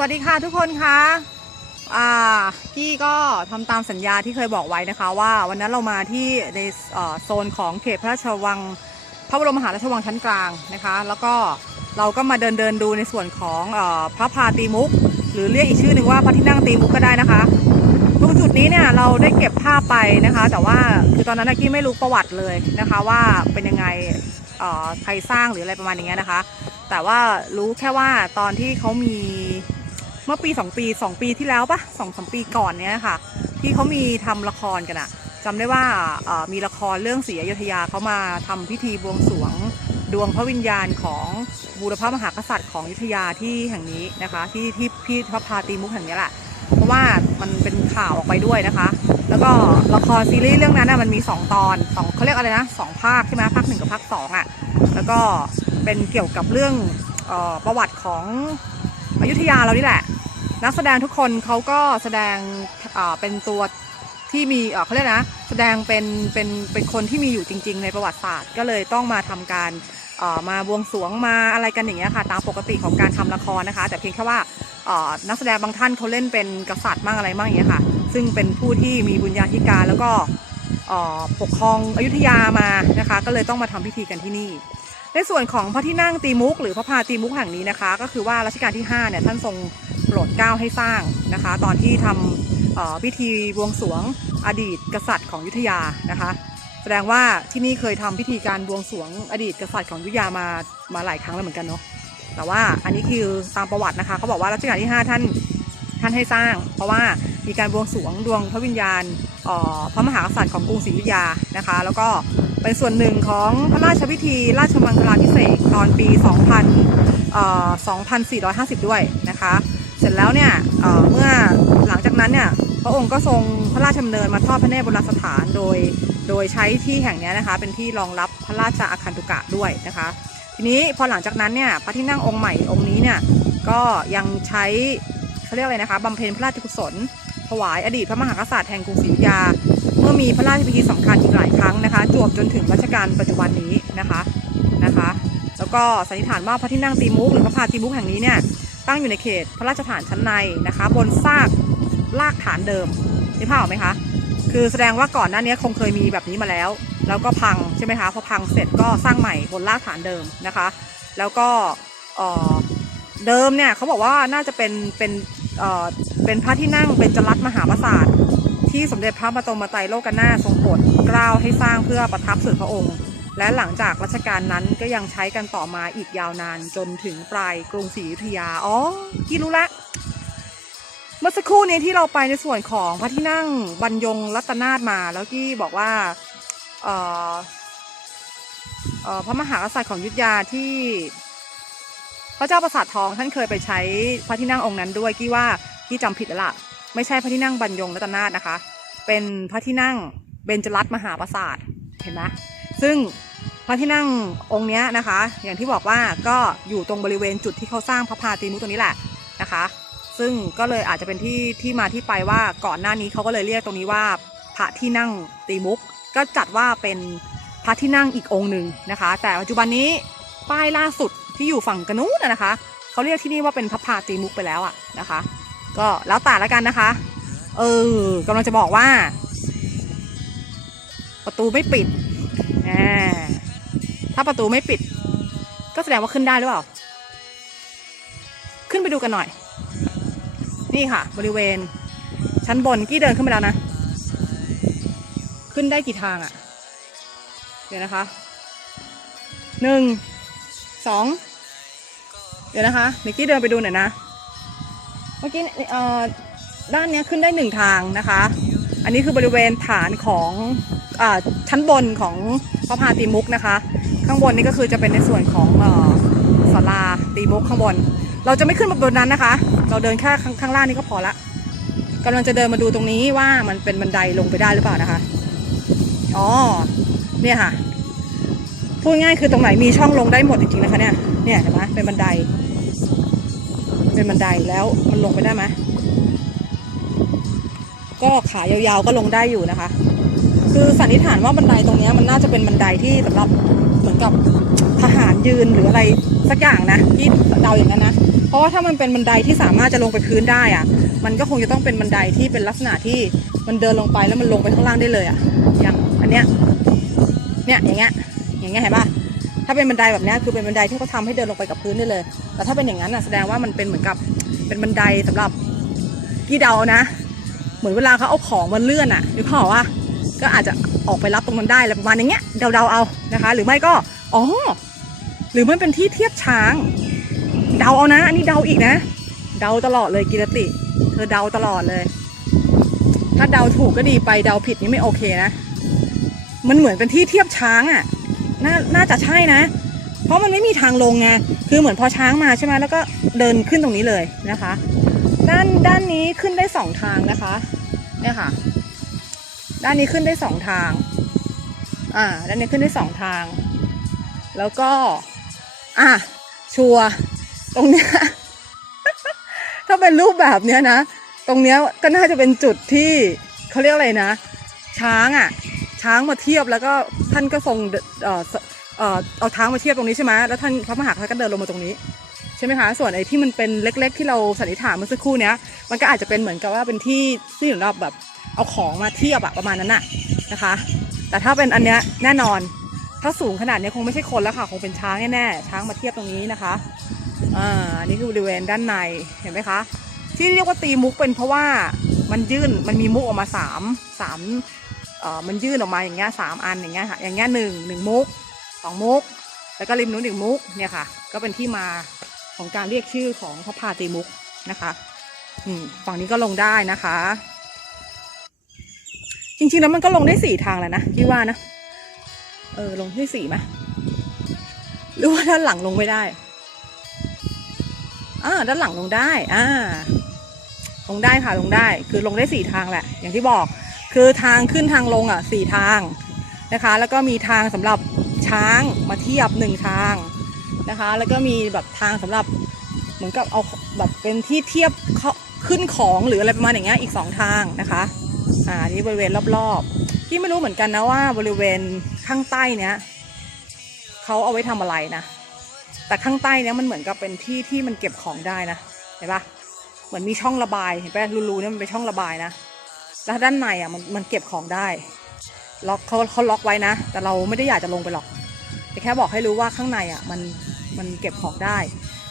สวัสดีค่ะทุกคนคะอ่ากี้ก็ทำตามสัญญาที่เคยบอกไว้นะคะว่าวันนั้นเรามาที่ในโซนของเขตพระราชวัง พระบรมมหาราชวังชั้นกลางนะคะ แล้วก็เราก็มาเดินเดินดูในส่วนของอพระพาตีมุก หรือเรียกอีกชื่อหนึ่งว่าพระที่นั่งตีมุกก็ได้นะคะตรงจุดนี้เนี่ยเราได้เก็บภาพไปนะคะ แต่ว่าคือตอนนั้นกี้ไม่รู้ประวัติเลยนะคะว่าเป็นยังไงใครสร้างหรืออะไรประมาณอย่างเงี้ยนะคะ แต่ว่ารู้แค่ว่าตอนที่เขามี เมื่อปี 2 ปี 2 ปีที่แล้วปะสองสมปีก่อนเนี้ยค่ะ ที่เขามีทำละครกันอะจำได้ว่ามีละครเรื่องศรีอยุธยาเขามาทำพิธีบวงสรวงดวงพระวิญญาณของบูรพมหากษัตริย์ของอยุธยาที่แห่งนี้นะคะที่ที่พี่พระพาตีมุกแห่งนี้แหละเพราะว่ามันเป็นข่าวออกไปด้วยนะคะ แล้วก็ละครซีรีส์เรื่องนั้นนะมันมี 2 ตอนสองเขาเรียกอะไรนะสองภาคใช่ไหมภาคหนึ่งกับภาคสองอะแล้วก็เป็นเกี่ยวกับเรื่องออประวัติของอยุธยาเรานี่แหละ นักแสดงทุกคนเขาก็แสดงเป็นตัวที่มีเขาเรียกนะแสดงเป็นเป็นเป็นคนที่มีอยู่จริง ๆ ในประวัติศาสตร์ก็เลยต้องมาทำการมาบวงสรวงมาอะไรกันอย่างเงี้ยค่ะ ตามปกติของการทำละครนะคะ แต่เพียงแค่ว่านักแสดงบางท่านเขาเล่นเป็นกษัตริย์บ้างอะไรบ้างอย่างเงี้ยค่ะ ซึ่งเป็นผู้ที่มีบุญญาธิการแล้วก็ปกครองอยุธยามานะคะ ก็เลยต้องมาทำพิธีกันที่นี่ ในส่วนของพระที่นั่งตีมุก หรือพระพาตีมุกแห่งนี้นะคะ ก็คือว่ารัชกาลที่5เนี่ยท่านทรง โปรดเกล้าให้สร้างนะคะ ตอนที่ทำพิธีบวงสรวงอดีตกษัตริย์ของยุธยานะคะ แสดงว่าที่นี่เคยทำพิธีการบวงสรวงอดีตกษัตริย์ของยุธยามามาหลายครั้งแล้วเหมือนกันเนาะแต่ว่าอันนี้คือตามประวัตินะคะเขาบอกว่ารัชกาลที่ 5 ท่านท่านให้สร้าง เพราะว่ามีการบวงสรวงดวงพระวิญญาณพระมหากษัตริย์ของกรุงศรีอยุธยานะคะ แล้วก็เป็นส่วนหนึ่งของพระราชพิธี ราชมังคลาภิเษกตอนปี 2000เอ่อ2450 ด้วยนะคะ เสร็จแล้วเนี่ยเเมื่อหลังจากนั้นเนี่ยพระองค์ก็ทรงพระราชดำเนินมาทอดพระเนตรโบราณสถานโดย โดยใช้ที่แห่งนี้นะคะ เป็นที่รองรับพระราชาอาคันตุกะด้วยนะคะ ทีนี้พอหลังจากนั้นเนี่ยพระที่นั่งองค์ใหม่องค์นี้เนี่ยก็ยังใช้เขาเรียกอะไรนะคะบำเพ็ญพระราชกุศลถวายอดีตพระมหากษัตริย์แห่งกรุงศรีอยุธยา เมื่อมีพระราชพิธีสำคัญอีกหลายครั้งนะคะ จวบจนถึงรัชกาลปัจจุบันนี้นะคะนะคะ แล้วก็สันนิษฐานว่าพระที่นั่งตีมุกหรือพระพาตีมุกแห่งนี้เนี่ย ตั้งอยู่ในเขตพระราชฐานชั้นในนะคะ บนซากรากฐานเดิมนี่ภาพออกไหมคะคือแสดงว่าก่อนหน้านี้คงเคยมีแบบนี้มาแล้ว แล้วก็พังใช่ไหมคะพอพังเสร็จก็สร้างใหม่บนรากฐานเดิมนะคะ แล้วก็เดิมเนี่ยเขาบอกว่าน่าจะเป็นเป็นเป็นพระที่นั่งเป็นจรัสมหาปราสาทที่สมเด็จพระบรมไตรโลกนาถทรงโปรดเกล้าให้สร้างเพื่อประทับส่วนพระองค์ และหลังจากรัชกาลนั้นก็ยังใช้กันต่อมาอีกยาวนานจนถึงปลายกรุงศรีอยุธยา อ๋อกี่รู้ละ เมื่อสักครู่นี้ที่เราไปในส่วนของพระที่นั่งบรรยงรัตนาถมา แล้วกี้บอกว่าเอ่อเอ่อพระมหากษัตริย์ของยุธยาที่พระเจ้าประสาททองท่านเคยไปใช้พระที่นั่งองค์นั้นด้วยกี้ว่ากี้จำผิดแล้วล่ะ ไม่ใช่พระที่นั่งบรรยงรัตนาถนะคะ เป็นพระที่นั่งเบญจรัตนมหาปราสาทเห็นไหมซึ่ง พระที่นั่งองค์นี้นะคะ อย่างที่บอกว่าก็อยู่ตรงบริเวณจุดที่เขาสร้างพระพาตีมุกตรงนี้แหละนะคะ ซึ่งก็เลยอาจจะเป็นที่ที่มาที่ไปว่าก่อนหน้านี้เขาก็เลยเรียกตรงนี้ว่า พระที่นั่งตีมุก ก็จัดว่าเป็นพระที่นั่งอีกองค์หนึ่งนะคะ แต่ปัจจุบันนี้ป้ายล่าสุดที่อยู่ฝั่งกระนู้นนะนะคะเขาเรียกที่นี่ว่าเป็นพระพาตีมุกไปแล้วอะนะคะ ก็แล้วแต่ละกันนะคะ เออกำลังจะบอกว่า ประตูไม่ปิดอ่า ถ้าประตูไม่ปิด ก็แสดงว่าขึ้นได้หรือเปล่า ขึ้นไปดูกันหน่อย นี่ค่ะ บริเวณ ชั้นบนกี้เดินขึ้นไปแล้วนะ ขึ้นได้กี่ทางอะ่ะ เดี๋ยวนะคะหนึ่งสองเดี๋ยวนะคะเดี๋ยวกี้เดินไปดูหน่อยนะ เมื่อกี้เอ่อด้านนี้ขึ้นได้หนึ่งทางนะคะ อันนี้คือบริเวณฐานของอชั้นบนของพระพาตีมุกนะคะ ข้างบนนี่ก็คือจะเป็นในส่วนของเอ่อศาลาตีมุกข้างบน เราจะไม่ขึ้นมาบนนั้นนะคะ เราเดินแค่ข้างข้างล่างนี่ก็พอละกำลังจะเดินมาดูตรงนี้ว่ามันเป็นบันไดลงไปได้หรือเปล่านะคะ อ๋อ เนี่ยค่ะ พูดง่ายคือตรงไหนมีช่องลงได้หมดจริงๆนะคะเนี่ย เนี่ยเห็นไหมเป็นบันได เป็นบันไดแล้วมันลงไปได้ไหม ก็ขายาวๆก็ลงได้อยู่นะคะ คือสันนิษฐานว่าบันไดตรงนี้มันน่าจะเป็นบันไดที่สำหรับเหมือนกับทหารยืนหรืออะไรสักอย่างนะที่เดาอย่างนั้นนะ เพราะว่าถ้ามันเป็นบันไดที่สามารถจะลงไปพื้นได้อะมันก็คงจะต้องเป็นบันไดที่เป็นลักษณะที่มันเดินลงไปแล้วมันลงไปข้างล่างได้เลยอะอย่างอันเนี้ยเนี่ยอย่างเงี้ยอย่างเงี้ยเห็นปะถ้าเป็นบันไดแบบเนี้ยคือเป็นบันไดที่เขาทำให้เดินลงไปกับพื้นได้เลย แต่ถ้าเป็นอย่างนั้นอะแสดงว่ามันเป็นเหมือนกับเป็นบันไดสำหรับกี่เดานะ เหมือนเวลาเขาเอาของมาเลื่อนอะหรือเขาบอกว่าก็อาจจะออกไปรับตรงนั้นได้อะไรประมาณอย่างเงี้ยเดาๆเอานะคะ หรือไม่ก็อ๋อหรือมันเป็นที่เทียบช้าง เดาเอานะ อันนี้เดาอีกนะ เดาตลอดเลยกิรติ เธอเดาตลอดเลย ถ้าเดาถูกก็ดีไปเดาผิดนี่ไม่โอเคนะ มันเหมือนเป็นที่เทียบช้างอะน่าน่าจะใช่นะ เพราะมันไม่มีทางลงไงคือเหมือนพอช้างมาใช่ไหมแล้วก็เดินขึ้นตรงนี้เลยนะคะ ด้านด้านนี้ขึ้นได้สองทางนะคะ เนี่ยค่ะ ด้านนี้ขึ้นได้สองทาง อ่า ด้านนี้ขึ้นได้สองทาง แล้วก็ อะ ชัว ตรงเนี้ย ถ้าเป็นรูปแบบเนี้ยนะ ตรงเนี้ยก็น่าจะเป็นจุดที่เขาเรียกอะไรนะ ช้างอะ ช้างมาเทียบแล้วก็ท่านก็ทรงเอ่อเอ่อเอาเท้ามาเทียบตรงนี้ใช่ไหมแล้วท่านพระมหากษัตริย์ก็เดินลงมาตรงนี้ ใช่ไหมคะ ส่วนไอ้ที่มันเป็นเล็ก ๆ ที่เราสันนิษฐานเมื่อสักครู่เนี้ย มันก็อาจจะเป็นเหมือนกับว่าเป็นที่ที่สำหรับแบบเอาของมาเทียบอะประมาณนั้นน่ะนะคะ แต่ถ้าเป็นอันเนี้ยแน่นอน ถ้าสูงขนาดนี้คงไม่ใช่คนแล้วค่ะ คงเป็นช้างแน่ๆช้างมาเทียบตรงนี้นะคะอ่านนี้คือบริเวณด้านในเห็นไหมคะ ที่เรียกว่าตีมุกเป็นเพราะว่ามันยื่นมันมีมุกออกมาสามสามเอ่อมันยื่นออกมาอย่างเงี้ยสามอันอย่างเงี้ยค่ะอย่างเงี้ยหนึ่งหนึ่งมุกสองมุกแล้วก็ริมนู้นหนึ่งมุกเนี่ยค่ะ ก็เป็นที่มา ของการเรียกชื่อของพระพาตีมุกนะคะฝั่งนี้ก็ลงได้นะคะ จริงๆแล้วมันก็ลงได้สี่ทางแหล้วนะพี่ว่านะ เออลงได้สี่ไหมหรือว่าด้านหลังลงไม่ได้อ่าด้านหลังลงได้อ่าลงได้ค่ะลงได้ คือลงได้สี่ทางแหละ อย่างที่บอก คือทางขึ้นทางลงอะสี่ทางนะคะ แล้วก็มีทางสำหรับช้างมาเทียบหนึ่งทาง นะคะ แล้วก็มีแบบทางสำหรับเหมือนกับเอาแบบเป็นที่เทียบขึ้นของหรืออะไรประมาณอย่างเงี้ยอีกสองทางนะคะอ่านี่บริเวณรอบๆพี่ไม่รู้เหมือนกันนะว่าบริเวณข้างใต้เนี้ยเขาเอาไว้ทำอะไรนะแต่ข้างใต้เนี้ยมันเหมือนกับเป็นที่ที่มันเก็บของได้นะเห็นปะเหมือนมีช่องระบายเห็นปะรูๆเนี่ยมันเป็นช่องระบายนะแล้วด้านในอะมันมันเก็บของได้ล็อกเขาเขาล็อกไว้นะ แต่เราไม่ได้อยากจะลงไปหรอก แต่แค่บอกให้รู้ว่าข้างในอะมันมันเก็บของได้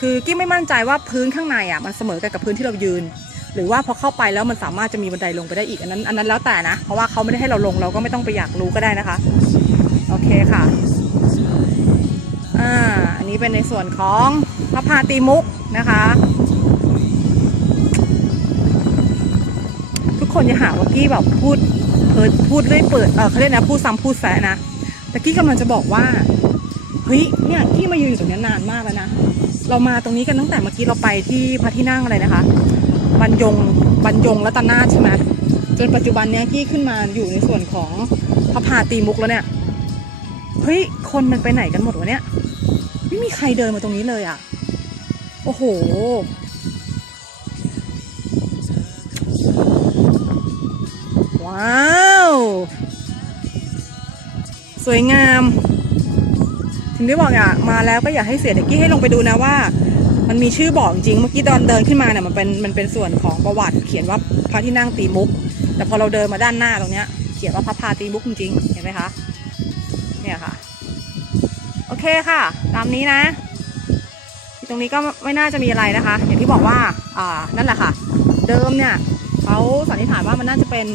คือกี้ไม่มั่นใจว่าพื้นข้างในอะมันเสมอกันกับพื้นที่เรายืน หรือว่าพอเข้าไปแล้วมันสามารถจะมีบันไดลงไปได้อีกอันนั้นอันนั้นแล้วแต่นะ เพราะว่าเขาไม่ได้ให้เราลงเราก็ไม่ต้องไปอยากรู้ก็ได้นะคะ โอเคค่ะอ่าอันนี้เป็นในส่วนของพระพาตีมุกนะคะ ทุกคนอย่าหาว่ากี้แบบพูดเออพูดเรื่อยเปิดเออเขาเรียกนะพูดซ้ำพูดแซะนะแต่กี้กำลังจะบอกว่า เฮ้ยเนี่ยกี้มายืนอยู่ตรงนี้นานมากแล้วนะเรามาตรงนี้กันตั้งแต่เมื่อกี้เราไปที่พระที่นั่งอะไรนะคะบรรยงบรรยงรัตนาใช่ไหมจนปัจจุบันเนี้ยกี้ขึ้นมาอยู่ในส่วนของพระพาตีมุกแล้วเนี่ยเฮ้ยคนมันไปไหนกันหมดวะเนี่ยไม่มีใครเดินมาตรงนี้เลยอะ โอ้โห ว้าว สวยงาม ถึงได้บอกอะมาแล้วก็อยากให้เสียเด็กกี้ให้ลงไปดูนะว่า มันมีชื่อบอกจริงเมื่อกี้ตอนเดินขึ้นมาเนี่ยมันเป็นมันเป็นส่วนของประวัติ เขียนว่าพระที่นั่งตีมุก แต่พอเราเดินมาด้านหน้าตรงเนี้ยเขียนว่าพระพาตีมุกจริงเห็นไหมคะเนี่ยค่ะ โอเคค่ะ ตามนี้นะตรงนี้ก็ไม่น่าจะมีอะไรนะคะ อย่างที่บอกว่าอ่านั่นแหละค่ะ เดิมเนี่ยเขาสันนิษฐานว่ามันน่าจะเป็น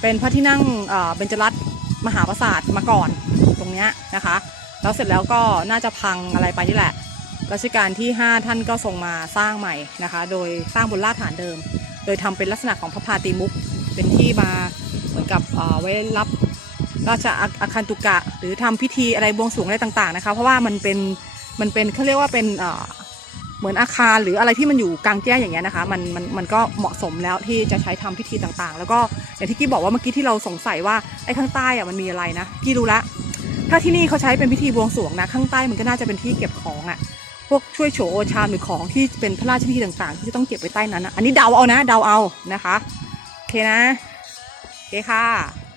เป็นพระที่นั่งเอ่อเบญจรัตน์มหาปราสาทมาก่อนตรงเนี้ยนะคะ แล้วเสร็จแล้วก็น่าจะพังอะไรไปนี่แหละรัชกาลที่ 5 ท่านก็ทรงมาสร้างใหม่นะคะ โดยสร้างบนรากฐานเดิม โดยทำเป็นลักษณะของพระพาตีมุกเป็นที่มาเหมือนกับเอ่อไว้รับราชอาอาคันตุกะ หรือทำพิธีอะไรบวงสรวงอะไรต่างๆนะคะเพราะว่ามันเป็นมันเป็นเขาเรียกว่าเป็นเอ่อเหมือนอาคารหรืออะไรที่มันอยู่กลางแจ้งอย่างเงี้ยนะคะมันมันมันก็เหมาะสมแล้วที่จะใช้ทำพิธีต่างๆ แล้วก็อย่างที่กี้บอกว่าเมื่อกี้ที่เราสงสัยว่าไอ้ข้างใต้อะมันมีอะไรนะกี้รู้ละ ถ้าที่นี่เขาใช้เป็นพิธีบวงสรวงนะ ข้างใต้มันก็น่าจะเป็นที่เก็บของอะพวกช่วยโฉโอชามหรือของที่เป็นพระราชพิธีต่างๆ ที่จะต้องเก็บไว้ใต้นั้นนะอันนี้เดาเอานะ เดาเอานะคะ โอเคนะ โอเคค่ะ